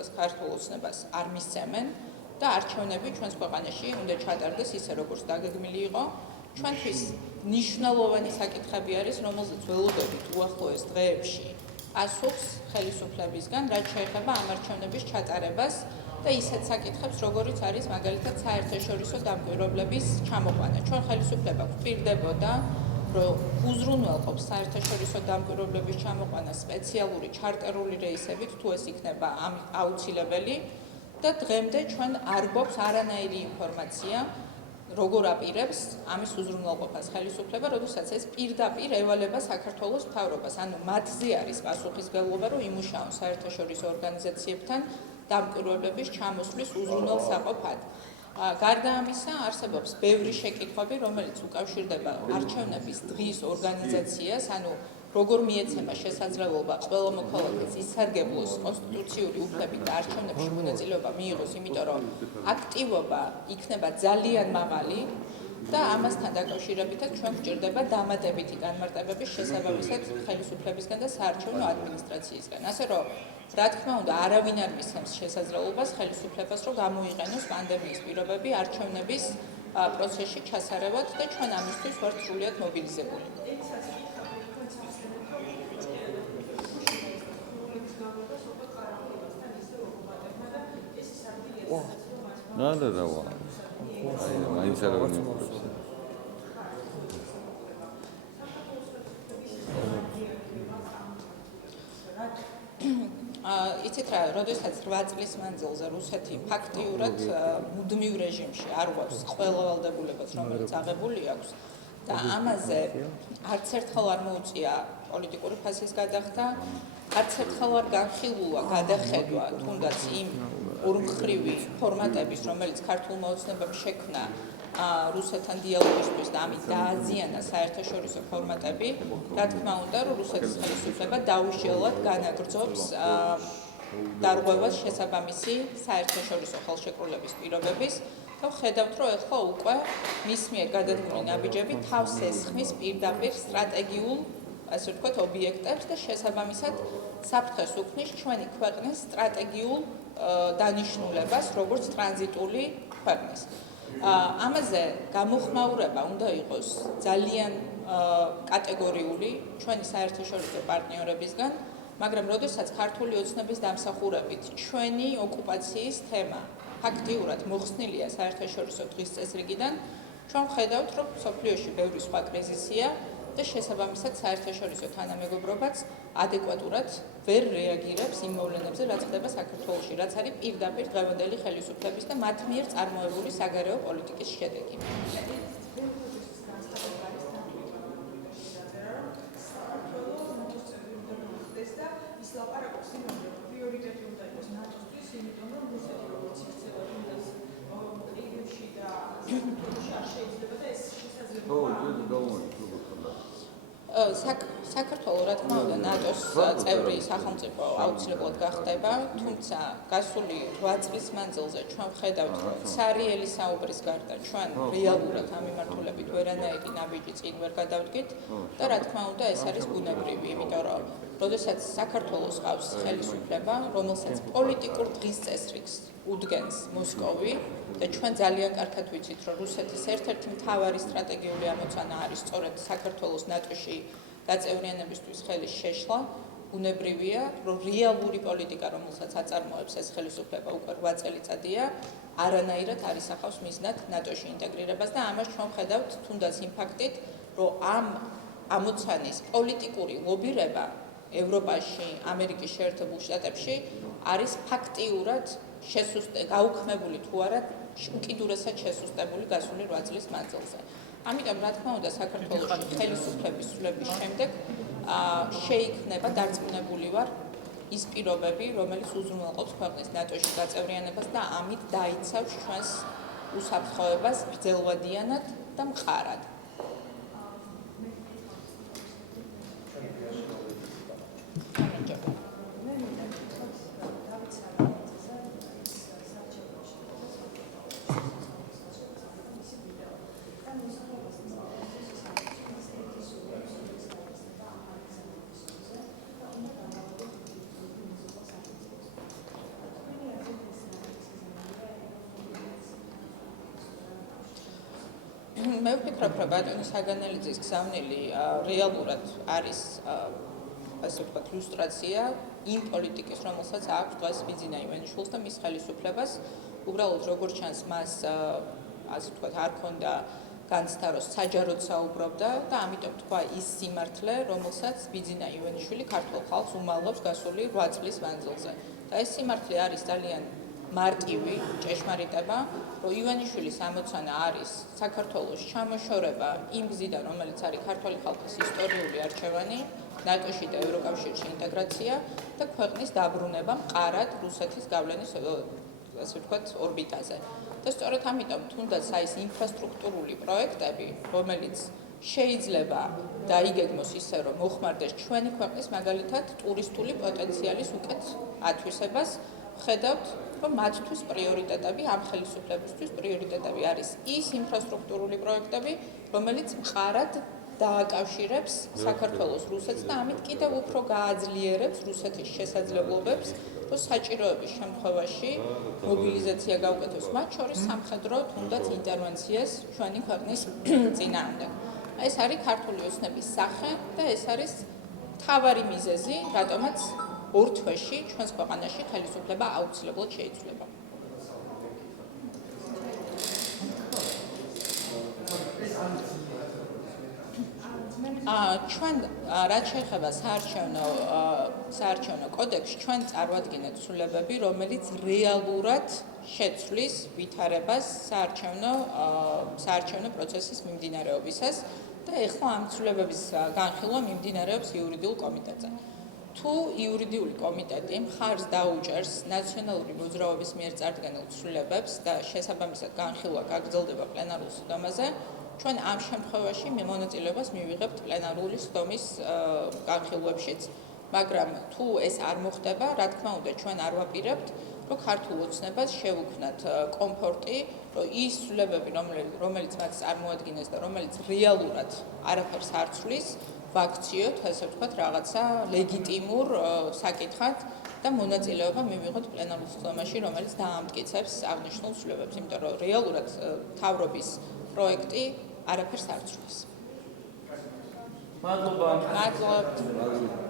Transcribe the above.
განმარტებობას ქართულ ოცნებას არ მისცემენ და არჩევნები ჩვენს ქვეყანაში უნდა ჩატარდეს ისე, როგორც დაგეგმილი იყო. ჩვენთვის მნიშვნელოვანი საკითხები არის, რომელზეც ველოდებით უახლოეს დღეებში პასუხს ხელისუფლებისგან, რაც შეეხება ამ არჩევნების ჩატარებას და ისეთ საკითხებს, როგორიც არის მაგალითად საერთაშორისო დამკვირვებლების ჩამოყვანა. ჩვენ ხელისუფლება გვპირდებოდა, რომ უზრუნველყოფს საერთაშორისო დამკვირვებლების ჩამოყვანა სპეციალური ჩარტერული რეისებით, თუ ეს იქნება აუცილებელი და დღემდე ჩვენ არ გვაქვს არანაირი ინფორმაცია, როგორ აპირებს ამის უზრუნველყოფას ხელისუფლება, როდესაც ეს პირდაპირ ევალება საქართველოს მთავრობას. ანუ მათზე არის პასუხისმგებლობა, რომ იმუშაონ საერთაშორისო ორგანიზაციებთან დამკვირვებლების ჩამოსვლის უზრუნველსაყოფად. გარდა ამისა, არსებობს ბევრი შეკითხვები, რომელიც უკავშირდება არჩევნების დღის ორგანიზაციას, ანუ როგორ მიეცემა შესაძლებლობა ყველა მოქალაქეს ისარგებლოს კონსტიტუციური უფლებით და არჩევნებში მონაწილეობა მიიღოს, იმიტომ რომ აქტივობა იქნება ძალიან მაღალი და ამასთან დაკავშირებითაც ჩვენ გვჭირდება დამატებითი განმარტებების შესაბამისად ხელისუფლებისგან და საარჩევნო ადმინისტრაციისგან. ასე რომ, რა თქმა უნდა, არავინ არ მისცემს შესაძლებლობას ხელისუფლებას, რომ გამოიყენოს პანდემიის პირობები არჩევნების პროცესში ჩასარევად და ჩვენ ამისთვის ვართ სრულიად მობილიზებული. იცით რა, როდესაც 8 წლის მანძილზე რუსეთი ფაქტიურად მუდმივ რეჟიმში არ გვაქვს ყველა ვალდებულებას, რომელიც აღებული აქვს და ამაზე არც ერთხელ არ მოუწია პოლიტიკური ფასის გადახდა, არც ერთხელ არ განხილულა გადახედვა თუნდაც იმ ორმხრივი ფორმატების, რომელიც ქართულმა ოცნებამ შექმნა რუსეთთან დიალოგისთვის და ამით დააზიანა საერთაშორისო ფორმატები, რა თქმა უნდა, რომ რუსეთის ხელისუფლება დაუშლილად განაგრძობს დარღვევას შესაბამისი საერთაშორისო ხელშეკრულების პირობების და ხედავთ, რომ ეხლა უკვე მის მიერ გადადგმული ნაბიჯები თავს ესხმის პირდაპირ სტრატეგიულ, ასე ვთქვათ, ობიექტებს და შესაბამისად საფრთხეს უქმნის ჩვენი ქვეყნის სტრატეგიულ დანიშნულებას, როგორც ტრანზიტული ქვეყნის. ამაზე გამოხმაურება უნდა იყოს ძალიან კატეგორიული ჩვენი საერთაშორისო პარტნიორებისგან, მაგრამ როდესაც ქართული ოცნების დამსახურებით ჩვენი ოკუპაციის თემა ფაქტიურად მოხსნილია საერთაშორისო დღის წესრიგიდან, ჩვენ ვხედავთ, რომ მსოფლიოში ბევრი სხვა კრიზისია და შესაბამისად საერთაშორისო თანამეგობრობაც ადეკვატურად ვერ რეაგირებს იმ მოვლენებზე, რაც ხდება საქართველოში, რაც არის პირდაპირ დღევანდელი ხელისუფლების და მათ მიერ წარმოებული საგარეო პოლიტიკის შედეგი. საქართველო, რა თქმა უნდა, ნატოს წევრი სახელმწიფო აუცილებლად გახდება, თუმცა გასული 8 წლის მანძილზე ჩვენ ვხედავთ, რომ ცარიელი საუბრის გარდა ჩვენ რეალურად ამ მიმართულებით ვერანაირი ნაბიჯი წინ ვერ გადავდგით და რა თქმა უნდა, ეს არის ბუნებრივი, იმიტომ რომ როდესაც საქართველოს ყავს ხელისუფლება, რომელსაც პოლიტიკურ დღის წესრიგს უდგენს მოსკოვი და ჩვენ ძალიან კარგად ვიცით, რომ რუსეთის ერთ-ერთი მთავარი სტრატეგიული ამოცანა არის სწორედ საქართველოს ნატოში გაწევრიანებისთვის ხელის შეშლა, ბუნებრივია, რომ რეალური პოლიტიკა, რომელსაც აწარმოებს ეს ხელისუფლება უკვე 8 წელიწადია, არანაირად არ ისახავს მიზნად ნატოში ინტეგრირებას და ამას ჩვენ ვხედავთ თუნდაც იმ ფაქტით, რომ ამ ამოცანის პოლიტიკური ლობირება ევროპაში, ამერიკის შეერთებულ შტატებში არის ფაქტიურად გაუქმებული თუ არა უკიდურესად შესუსტებული გასული 8 წლის მანძილზე. ამიტომ, რა თქმა უნდა, საქართველოში ხელისუფლების ცვლილების შემდეგ შეიქმნება დარწმუნებული ვარ ის პირობები, რომელიც უზრუნველყოფს ქვეყნის ნატოში გაწევრიანებას და ამით დაიცავს ჩვენს უსაფრთხოებას გრძელვადიანად და მყარად. მე ვფიქრობ, რომ ბატონი საგანელიძის გზავნილი რეალურად არის ასე ვთქვათ ილუსტრაცია იმ პოლიტიკის, რომელსაც აქვს დღეს ბიძინა ივანიშვილს და მის ხელისუფლებას. უბრალოდ როგორც ჩანს, მას ასე ვთქვათ არ ქონდა განცდა, რომ საჯაროდ საუბრობდა და ამიტომ თქვა ის სიმართლე, რომელსაც ბიძინა ივანიშვილი ქართულ ხალხს უმალავს გასული 8 წლის მანძილზე. და ეს სიმართლე არის ძალიან მარტივი ჭეშმარიტება, რომ ივანიშვილის ამოცანა არის საქართველოს ჩამოშორება იმ გზიდან, რომელიც არის ქართული ხალხის ისტორიული არჩევანი, ნატოში და ევროკავშირში ინტეგრაცია და ქვეყნის დაბრუნება მყარად რუსეთის გავლენის ასე ვთქვათ ორბიტაზე. და სწორედ ამიტომ თუნდაც ეს ინფრასტრუქტურული პროექტები, რომელიც შეიძლება დაიგეგმოს ისე, რომ მოხმარდეს ჩვენი ქვეყნის მაგალითად ტურისტული პოტენციალის უკეთ ათვისებას, ხედავთ, რომ მათთვის პრიორიტეტები, ამ ხელისუფლებისთვის პრიორიტეტები არის ის ინფრასტრუქტურული პროექტები, რომელიც მყარად დააკავშირებს საქართველოს რუსეთს და ამით კიდევ უფრო გააძლიერებს რუსეთის შესაძლებლობებს, რომ საჭიროების შემთხვევაში მობილიზაცია გაუკეთოს, მათ შორის სამხედრო თუნდაც ინტერვენციას ჩვენი ქვეყნის წინააღმდეგ. ეს არის ქართული ოცნების სახე და ეს არის მთავარი მიზეზი, რატომაც ორ თვეში ჩვენს ქვეყანაში ხელისუფლება აუცილებლად შეიცვლება. ჩვენ რაც შეეხება საარჩევნო კოდექსს, ჩვენ წარვადგენთ ცვლილებები, რომელიც რეალურად შეცვლის ვითარებას საარჩევნო პროცესის მიმდინარეობისას და ეხლა ამ ცვლილებების განხილვა მიმდინარეობს იურიდიულ კომიტეტზე. თუ იურიდიული კომიტეტი მხარს დაუჭერს ნაციონალური მოძრაობის მიერ წარდგენილ ცვლილებებს და შესაბამისად განხილვა გაგრძელდება პლენარულ სხდომაზე, ჩვენ ამ შემთხვევაში მონაწილეობას მივიღებთ პლენარული სხდომის განხილვებშიც, მაგრამ თუ ეს არ მოხდება, რა თქმა უნდა, ჩვენ არ ვაპირებთ, რომ ქართულ ოცნებას შევუქმნათ კომფორტი, რომ ის ცვლილებები, რომელიც მათ წარმოადგენს და რომელიც რეალურად არაფერს არ ცვლის, ვაქციოთ, ასე ვთქვათ, რაღაცა ლეგიტიმურ საკითხად და მონაწილეობა მივიღოთ პლენარულ სხდომაში, რომელიც დაამტკიცებს აღნიშნულ ცვლილებებს, იმიტომ რომ რეალურად მთავრობის პროექტი არაფერს არ ცვლის. მადლობა. მადლობა.